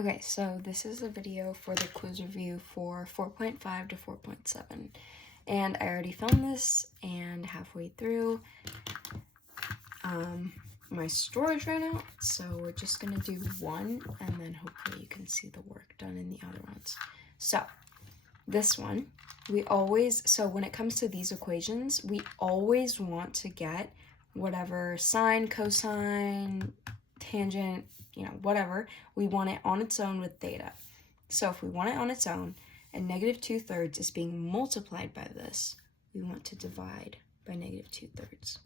Okay, so this is a video for the quiz review for 4.5 to 4.7. And I already filmed this, and halfway through, my storage ran out, so we're just gonna do one, and then hopefully you can see the work done in the other ones. So, this one, so when it comes to these equations, we always want to get whatever sine, cosine, tangent, whatever, we want it on its own with theta. So if we want it on its own, and negative 2/3 is being multiplied by this, we want to divide by negative 2/3.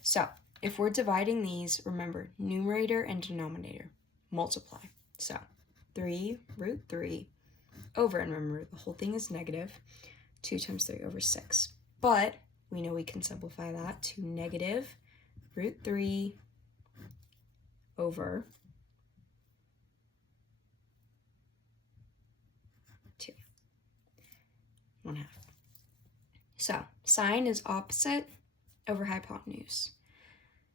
So if we're dividing these, remember, numerator and denominator, multiply. So 3√3 over, and remember, the whole thing is negative, 2 times 3 over 6. But we know we can simplify that to negative √3 over 2, 1/2. So sine is opposite over hypotenuse.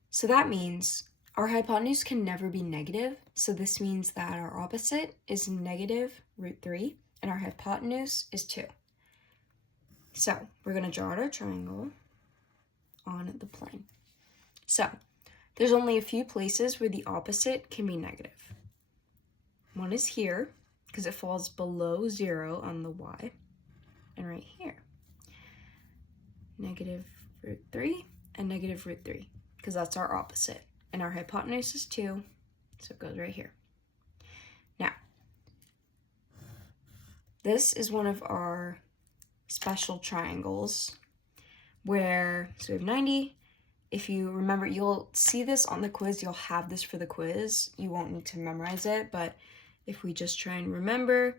So that means our hypotenuse can never be negative. So this means that our opposite is negative √3 and our hypotenuse is 2. So we're going to draw out our triangle on the plane. So there's only a few places where the opposite can be negative. One is here, because it falls below 0 on the y, and right here. Negative √3 and negative √3, because that's our opposite. And our hypotenuse is 2, so it goes right here. Now, this is one of our special triangles where, so we have 90. If you remember, you'll see this on the quiz, you'll have this for the quiz. You won't need to memorize it, but if we just try and remember,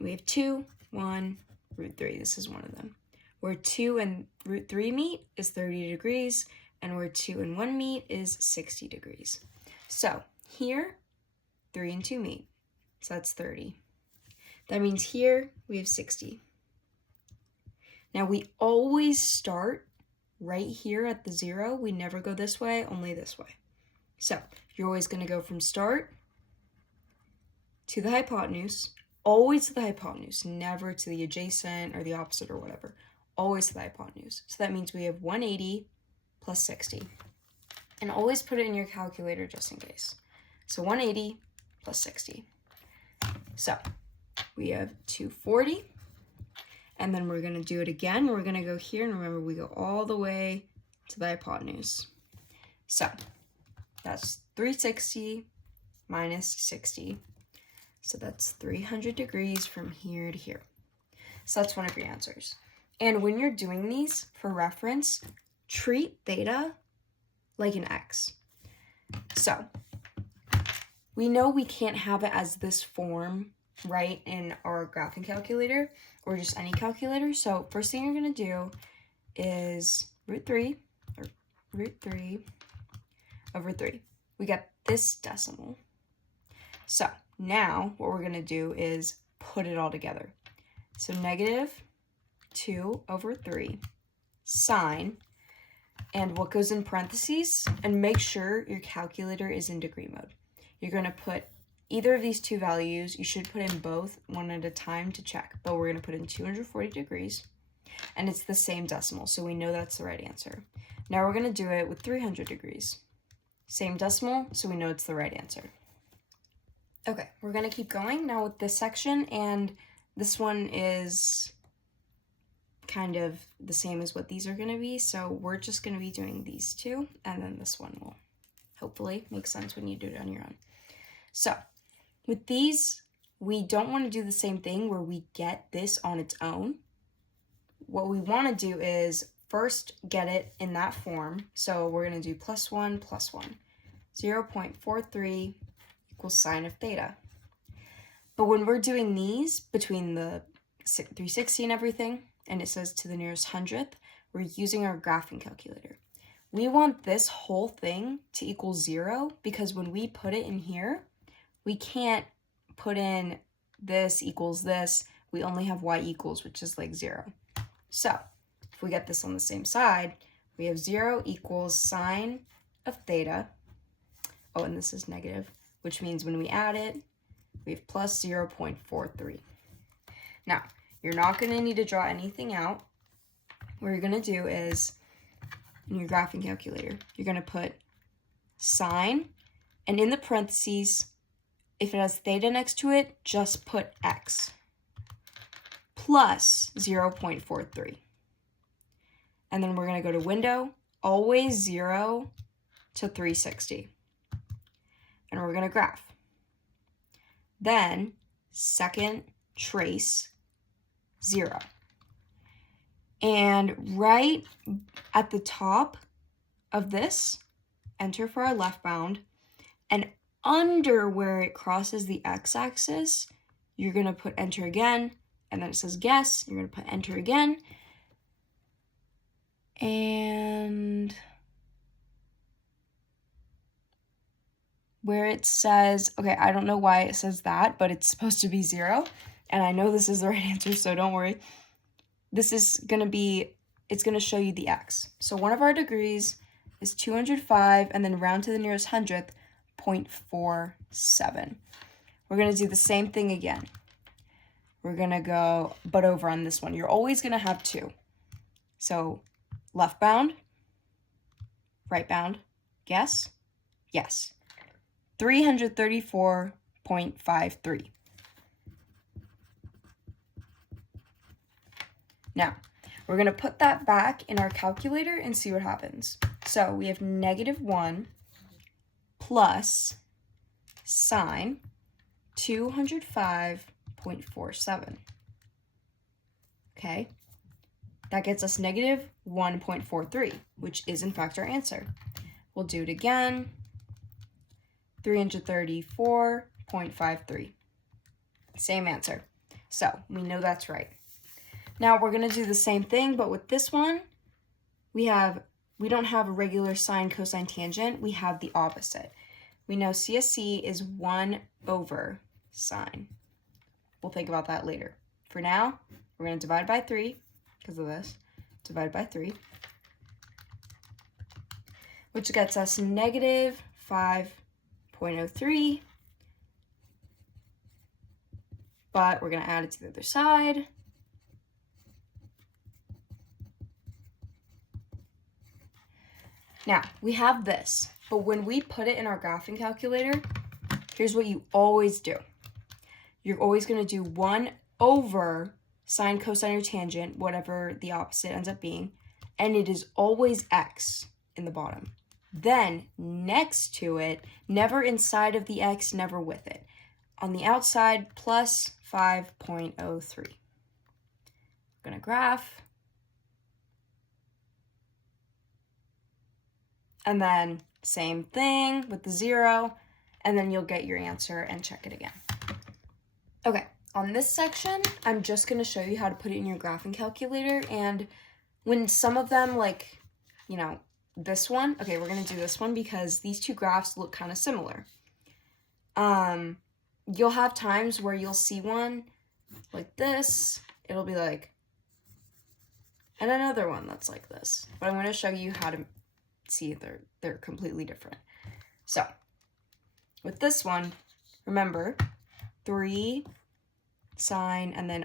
we have 2, 1, √3. This is one of them. Where 2 and √3 meet is 30 degrees, and where 2 and 1 meet is 60 degrees. So here, 3 and 2 meet, so that's 30. That means here we have 60. Now we always start right here at the 0. We never go this way, only this way. So you're always going to go from start to the hypotenuse, always to the hypotenuse, never to the adjacent or the opposite or whatever, always to the hypotenuse. So that means we have 180 plus 60. And always put it in your calculator just in case. So 180 plus 60. So we have 240. And then we're going to do it again. We're going to go here, and remember, we go all the way to the hypotenuse. So that's 360 minus 60. So that's 300 degrees from here to here. So that's one of your answers. And when you're doing these, for reference, treat theta like an x. So we know we can't have it as this form, right, in our graphing calculator or just any calculator. So first thing you're going to do is √3 over 3. We got this decimal. So now what we're going to do is put it all together. So negative 2 over 3 sine, and what goes in parentheses, and make sure your calculator is in degree mode. You're going to put either of these two values. You should put in both one at a time to check, but we're going to put in 240 degrees, and it's the same decimal, so we know that's the right answer. Now we're going to do it with 300 degrees. Same decimal, so we know it's the right answer. Okay, we're going to keep going now with this section, and this one is kind of the same as what these are going to be, so we're just going to be doing these two, and then this one will hopefully make sense when you do it on your own. So with these, we don't want to do the same thing where we get this on its own. What we want to do is first get it in that form. So we're going to do plus 1 plus 1. 0.43 equals sine of theta. But when we're doing these between the 360 and everything, and it says to the nearest hundredth, we're using our graphing calculator. We want this whole thing to equal 0, because when we put it in here, we can't put in this equals this. We only have y equals, which is like 0. So if we get this on the same side, we have 0 equals sine of theta Oh, and this is negative, which means when we add it, we have plus 0.43. Now, you're not going to need to draw anything out. What you're going to do is, in your graphing calculator, you're going to put sine, and in the parentheses, if it has theta next to it, just put x, plus 0.43. And then we're going to go to window, always 0 to 360. And we're going to graph. Then, second trace, 0. And right at the top of this, enter for our left bound, and under where it crosses the x-axis, you're going to put enter again, and then it says guess, you're going to put enter again, and where it says, okay, I don't know why it says that, but it's supposed to be 0, and I know this is the right answer, so don't worry. This is going to be, it's going to show you the x. So one of our degrees is 205, and then round to the nearest hundredth, 0.47. We're going to do the same thing again. We're going to go, but over on this one. You're always going to have 2. So left bound, right bound, guess, yes. 334.53. Now, we're going to put that back in our calculator and see what happens. So we have -1 plus sine 205.47. Okay, that gets us -1.43, which is in fact our answer. We'll do it again, 334.53. Same answer. So we know that's right. Now we're going to do the same thing, but with this one, we don't have a regular sine, cosine, tangent. We have the opposite. We know CSC is 1 over sine. We'll think about that later. For now, we're going to divide by 3, because of this. Divide by 3. Which gets us -5.03. But we're going to add it to the other side. Now, we have this, but when we put it in our graphing calculator, here's what you always do. You're always going to do 1 over sine, cosine, or tangent, whatever the opposite ends up being, and it is always x in the bottom. Then, next to it, never inside of the x, never with it. On the outside, plus 5.03. I'm going to graph. And then same thing with the 0, and then you'll get your answer and check it again. Okay, on this section, I'm just going to show you how to put it in your graphing calculator, and when some of them, like, you know, this one, okay, we're going to do this one because these two graphs look kind of similar. You'll have times where you'll see one like this, it'll be like, and another one that's like this, but I'm going to show you how to see they're completely different. So with this one, remember 3 sine and then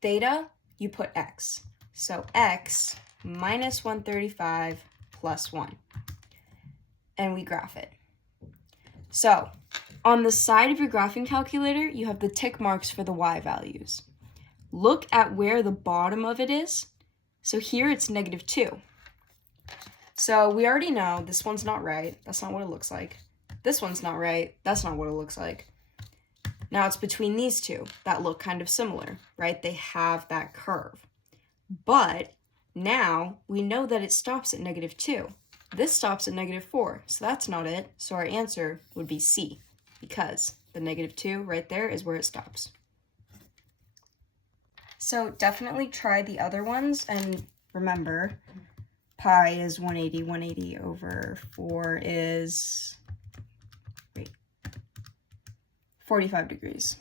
theta, you put x. So x minus 135 plus 1. And we graph it. So on the side of your graphing calculator, you have the tick marks for the y values. Look at where the bottom of it is. So here it's -2. So we already know this one's not right. That's not what it looks like. This one's not right. That's not what it looks like. Now it's between these two that look kind of similar, right? They have that curve. But now we know that it stops at -2. This stops at -4, so that's not it. So our answer would be C, because the -2 right there is where it stops. So definitely try the other ones, and remember, pi is 180. 180 over 4 is, 45 degrees.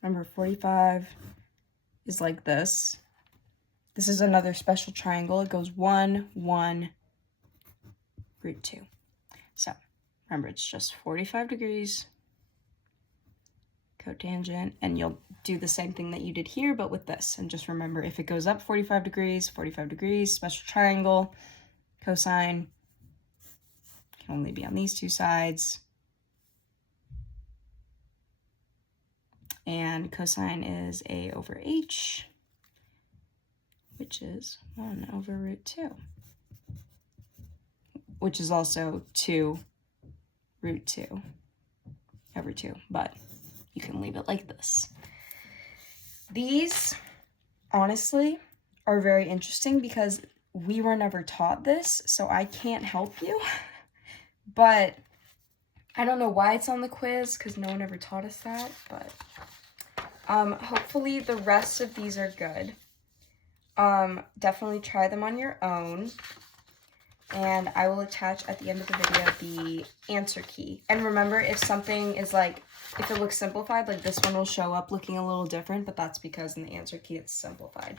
Remember, 45 is like this. This is another special triangle. It goes 1, 1, root 2. So remember, it's just 45 degrees, cotangent, and you'll do the same thing that you did here, but with this. And just remember, if it goes up 45 degrees, special triangle, cosine can only be on these two sides. And cosine is a over h, which is 1 over root 2, which is also 2 root 2 over 2, but you can leave it like this. These, honestly, are very interesting because we were never taught this, so I can't help you. But I don't know why it's on the quiz because no one ever taught us that, but hopefully the rest of these are good. Definitely try them on your own. And I will attach at the end of the video the answer key. And remember, if something is like, if it looks simplified, like this one will show up looking a little different, but that's because in the answer key it's simplified.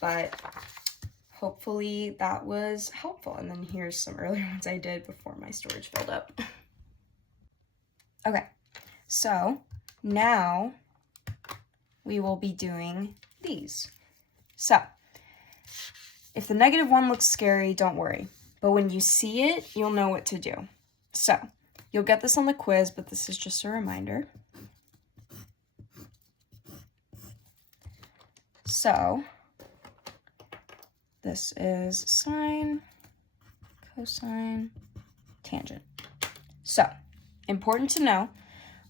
But hopefully that was helpful. And then here's some earlier ones I did before my storage filled up. Okay, so now we will be doing these. So if the -1 looks scary, don't worry. But when you see it, you'll know what to do. So you'll get this on the quiz, but this is just a reminder. So this is sine, cosine, tangent. So important to know,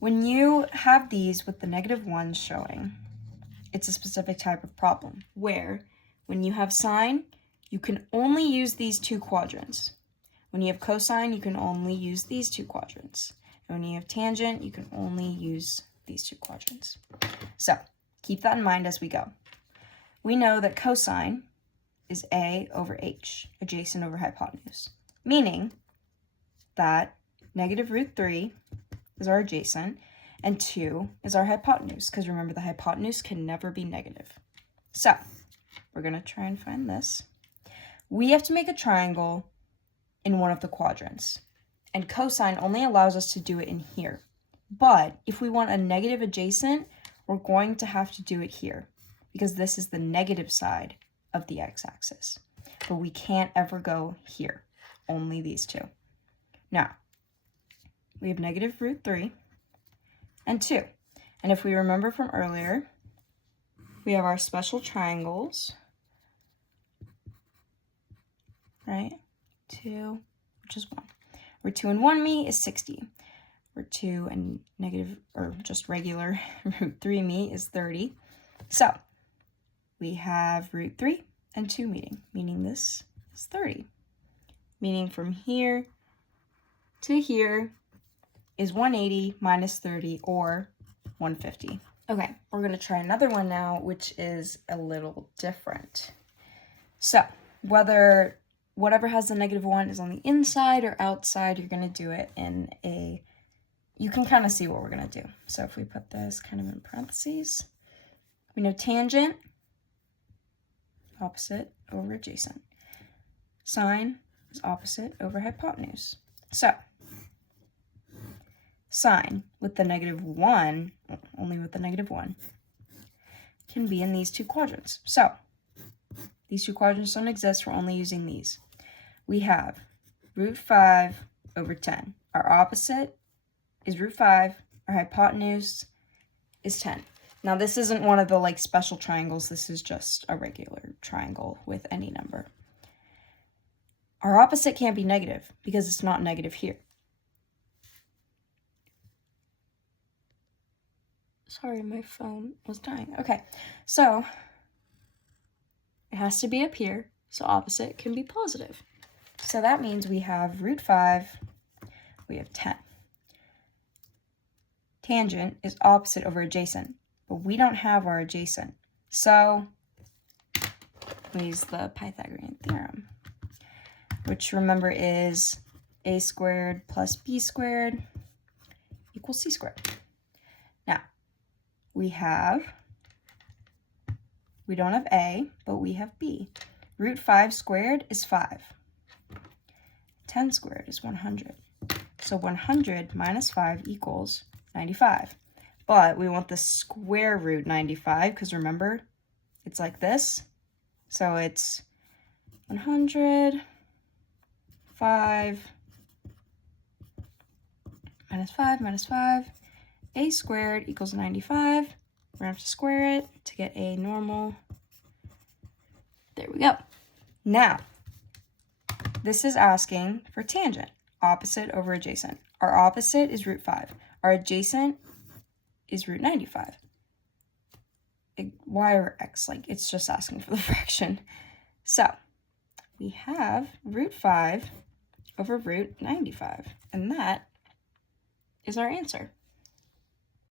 when you have these with the -1 showing, it's a specific type of problem where when you have sine, you can only use these two quadrants. When you have cosine, you can only use these two quadrants. And when you have tangent, you can only use these two quadrants. So keep that in mind as we go. We know that cosine is a over h, adjacent over hypotenuse, meaning that -√3 is our adjacent and 2 is our hypotenuse, because remember, the hypotenuse can never be negative. So we're going to try and find this. We have to make a triangle in one of the quadrants, and cosine only allows us to do it in here. But if we want a negative adjacent, we're going to have to do it here, because this is the negative side of the x-axis. But we can't ever go here, only these two. Now, we have -√3 and 2. And if we remember from earlier, we have our special triangles, right? 2, which is 1. Where 2 and 1 meet is 60. Where 2 and just regular √3 meet is 30. So we have √3 and 2 meeting, meaning this is 30. Meaning from here to here is 180 minus 30, or 150. Okay, we're going to try another one now, which is a little different. So whatever has the -1 is on the inside or outside, you're going to do it in a, you can kind of see what we're going to do. So if we put this kind of in parentheses, we know tangent, opposite over adjacent. Sine is opposite over hypotenuse. So sine with the -1, only with the -1, can be in these two quadrants. So these two quadrants don't exist, we're only using these. We have √5 over 10. Our opposite is √5, our hypotenuse is 10. Now this isn't one of the like special triangles, this is just a regular triangle with any number. Our opposite can't be negative because it's not negative here. Sorry, my phone was dying. Okay, so it has to be up here, so opposite can be positive. So that means we have √5, we have 10. Tangent is opposite over adjacent, but we don't have our adjacent. So we use the Pythagorean theorem, which remember is a squared plus b squared equals c squared. Now, we don't have a, but we have b. √5 squared is 5. 10 squared is 100. So 100 minus 5 equals 95. But we want the square root 95 because remember, it's like this. So it's 100, 5, minus 5, a squared equals 95. We're going to have to square it to get a normal. There we go. Now, this is asking for tangent, opposite over adjacent. Our opposite is root 5. Our adjacent is root 95. Y or x, like it's just asking for the fraction. So we have root 5 over root 95, and that is our answer.